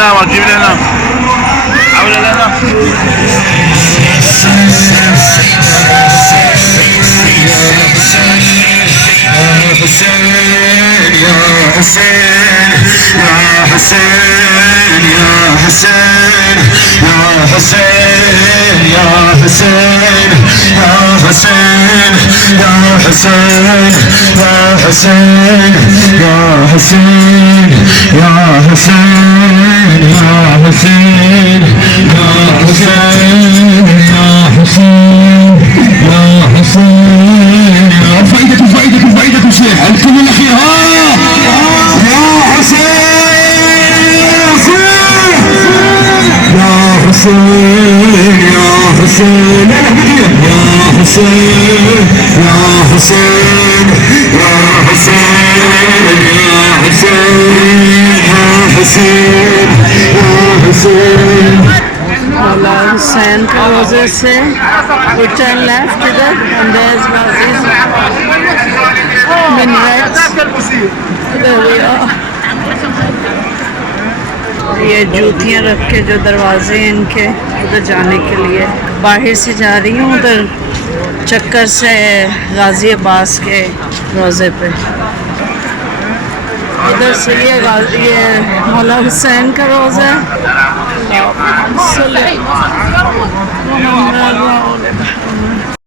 لنا وجيب لنا حول لنا حسين يا حسين يا حسين يا حسين يا حسين يا حسين يا حسين يا حسين يا حسين يا حسين يا حسين يا حسين يا حسين يا حسين يا حسين فائدة شيخ الكل الأخير يا حسين يا حسين يا حسين يا حسين يا حسين يا حسين يا حسين يا حسين مولا حسین کا روزے سے we turn left ادھر and there's Ghazi's minarets. There we are. یہ جوتیاں رکھ کے جو دروازے ہیں ان کے ادھر جانے کے لیے باہر سے جا رہی ہوں ادھر چکر سے غازی عباس کے روزے پہ ادھر سے یہ مولا حسین کا روزہ ہے